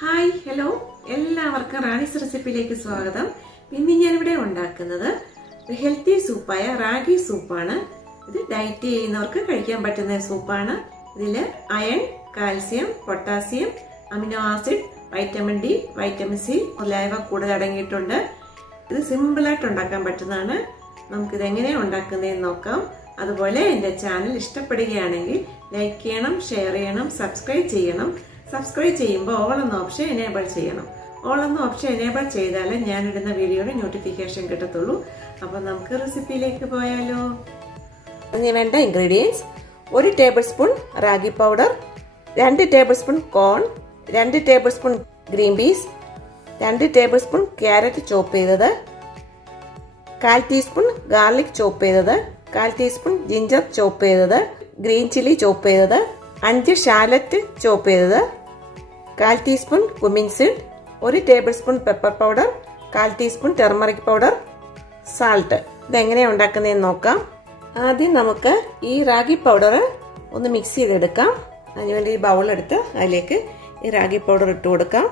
Hi hello എല്ലാവർക്കും റാണീസ് റെസിപ്പിയിലേക്ക് സ്വാഗതം. ഇന്ന് ഞാനിവിടെ ഉണ്ടാക്കുന്നത് ഒരു ഹെൽത്തി സൂപ്പായ റാഗി സൂപ്പാണ്. ഇത് ഡയറ്റ് ചെയ്യുന്നവർക്ക് കഴിക്കാൻ പറ്റുന്ന സൂപ്പാണ്. ഇതിൽ iron, calcium, potassium, amino acid, vitamin D, vitamin C മുതലായവ കൂടുതൽ അടങ്ങിയിട്ടുണ്ട്. ഇത് സിമ്പിളായിട്ട് ഉണ്ടാക്കാൻ പറ്റുന്നതാണ്. നമുക്കിത് എങ്ങനെയാണ് ഉണ്ടാക്കുന്നതെന്ന് നോക്കാം. അതുപോലെ എൻ്റെ ചാനൽ ഇഷ്ടപ്പെടുകയാണെങ്കിൽ ലൈക്ക് ചെയ്യണം, ഷെയർ ചെയ്യണം, സബ്സ്ക്രൈബ് ചെയ്യണം. സബ്സ്ക്രൈബ് ചെയ്യുമ്പോൾ ഓൾ എന്ന ഓപ്ഷൻ എനേബിൾ ചെയ്യണം. ഓൾ എന്ന ഓപ്ഷൻ എനേബിൾ ചെയ്താലേ ഞാനിടുന്ന വീഡിയോയുടെ നോട്ടിഫിക്കേഷൻ കിട്ടത്തുള്ളൂ. അപ്പോൾ നമുക്ക് റെസിപ്പിയിലേക്ക് പോയാലോ. അതിന് വേണ്ട ingredients: 1 tablespoon ragi powder, 2 tablespoon corn, 2 tablespoon green peas, 2 tablespoon carrot chop ചെയ്തത്, 1/4 ടീസ്പൂൺ ഗാർലിക് ചോപ്പ് ചെയ്തത്, 1/4 ടീസ്പൂൺ ജിഞ്ചർ ചോപ്പ് ചെയ്തത്, ഗ്രീൻ ചില്ലി ചോപ്പ് ചെയ്തത്, 5 ഷാലറ്റ് ചോപ്പ് ചെയ്തത്, 1/4 teaspoon cumin seed, 1 tablespoon pepper powder, 1/4 teaspoon turmeric powder, salt. ഇതെങ്ങനെയാണ് ഉണ്ടാക്കുന്നതെന്ന് നോക്കാം. ആദ്യം നമുക്ക് ഈ റാഗി പൗഡർ ഒന്ന് മിക്സ് ചെയ്തെടുക്കാം. അതിനുവേണ്ടി ഈ ബൗൾ എടുത്ത് അതിലേക്ക് ഈ റാഗി പൗഡർ ഇട്ട് കൊടുക്കാം.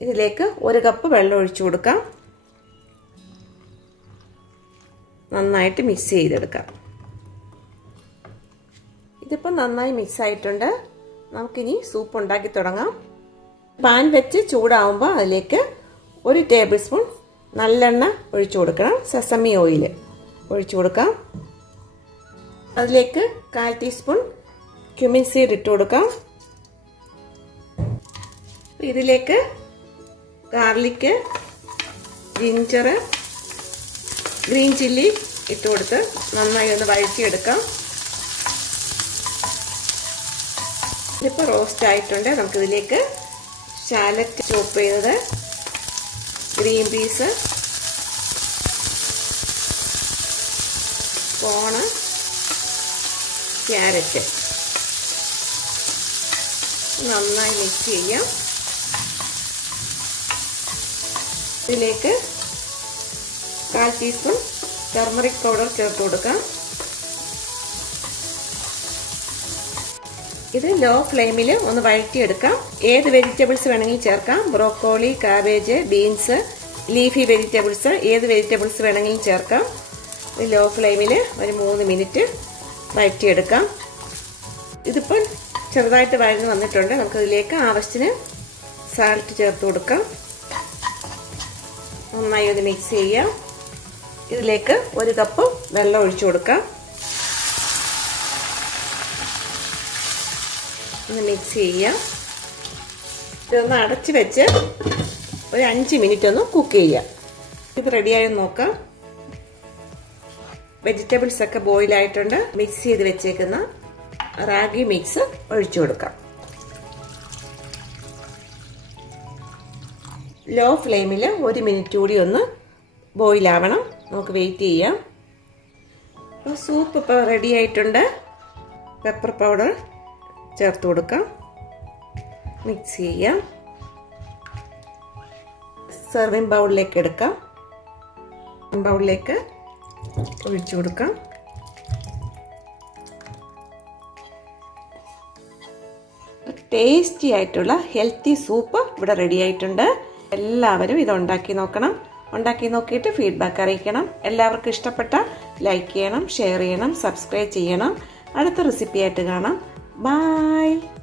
ഇതിലേക്ക് 1 കപ്പ് വെള്ളം ഒഴിച്ചു കൊടുക്കാം. നന്നായിട്ട് മിക്സ് ചെയ്തെടുക്കാം. ഇതിപ്പോൾ നന്നായി മിക്സ് ആയിട്ടുണ്ട്. നമുക്കിനി സൂപ്പ് ഉണ്ടാക്കി തുടങ്ങാം. പാൻ വെച്ച് ചൂടാവുമ്പോൾ അതിലേക്ക് 1 ടേബിൾ സ്പൂൺ നല്ലെണ്ണ ഒഴിച്ചു കൊടുക്കണം. സെസമി ഓയിൽ ഒഴിച്ചു കൊടുക്കാം. അതിലേക്ക് 1/4 ടീസ്പൂൺ ക്യുമിൻസീഡ് ഇട്ട് കൊടുക്കാം. ഇതിലേക്ക് ഗാർലിക്ക്, ജിഞ്ചർ, ഗ്രീൻ ചില്ലി ഇട്ട് കൊടുത്ത് നന്നായി ഒന്ന് വഴറ്റിയെടുക്കാം. ഇതിപ്പോൾ റോസ്റ്റ് ആയിട്ടുണ്ട്. നമുക്കിതിലേക്ക് ഷാലറ്റ് ചോപ്പ് ചെയ്തത്, ഗ്രീൻ പീസ്, കോണ്, ക്യാരറ്റ് നന്നായി മിക്സ് ചെയ്യാം. ഇതിലേക്ക് 1/4 ടീസ്പൂൺ ടർമറിക് പൗഡർ ചേർത്ത് കൊടുക്കാം. ഇത് ലോ ഫ്ലെയിമിൽ ഒന്ന് വഴറ്റിയെടുക്കാം. ഏത് വെജിറ്റബിൾസ് വേണമെങ്കിൽ ചേർക്കാം. Broccoli, cabbage, beans, leafy vegetables, ഏത് വെജിറ്റബിൾസ് വേണമെങ്കിലും ചേർക്കാം. ഇത് ലോ ഫ്ലെയിമിൽ ഒരു 3 മിനിറ്റ് വഴറ്റിയെടുക്കാം. ഇതിപ്പോൾ ചെറുതായിട്ട് വഴന്ന് വന്നിട്ടുണ്ട്. നമുക്കിതിലേക്ക് ആവശ്യത്തിന് സാൾട്ട് ചേർത്ത് കൊടുക്കാം. നന്നായി ഒന്ന് മിക്സ് ചെയ്യാം. ഇതിലേക്ക് 1 കപ്പ് വെള്ളം ഒഴിച്ചു കൊടുക്കാം. ഒന്ന് മിക്സ് ചെയ്യാം. ഇതൊന്ന് അടച്ച് വെച്ച് ഒരു 5 മിനിറ്റ് ഒന്ന് കുക്ക് ചെയ്യാം. ഇത് റെഡിയായെന്ന് നോക്കാം. വെജിറ്റബിൾസ് ഒക്കെ ബോയിൽ ആയിട്ടുണ്ട്. മിക്സ് ചെയ്ത് വെച്ചേക്കുന്ന റാഗി മിക്സ് ഒഴിച്ചു കൊടുക്കാം. ലോ ഫ്ലെയിമിൽ 1 മിനിറ്റ് കൂടി ഒന്ന് ബോയിൽ ആവണം. നമുക്ക് വെയിറ്റ് ചെയ്യാം. അപ്പോൾ സൂപ്പ് ഇപ്പോൾ റെഡി ആയിട്ടുണ്ട്. പെപ്പർ പൗഡർ ചേർത്ത് കൊടുക്കാം. മിക്സ് ചെയ്യാം. സെർവിങ് ബൗളിലേക്ക് എടുക്കാം. ബൗളിലേക്ക് ഒഴിച്ചു കൊടുക്കാം. ടേസ്റ്റി ആയിട്ടുള്ള ഹെൽത്തി സൂപ്പ് ഇവിടെ റെഡി ആയിട്ടുണ്ട്. എല്ലാവരും ഇത് ഉണ്ടാക്കി നോക്കണം. ഉണ്ടാക്കി നോക്കിയിട്ട് ഫീഡ്ബാക്ക് അറിയിക്കണം. എല്ലാവർക്കും ഇഷ്ടപ്പെട്ട ലൈക്ക് ചെയ്യണം, ഷെയർ ചെയ്യണം, സബ്സ്ക്രൈബ് ചെയ്യണം. അടുത്ത റെസിപ്പി ആയിട്ട് കാണാം. Bye.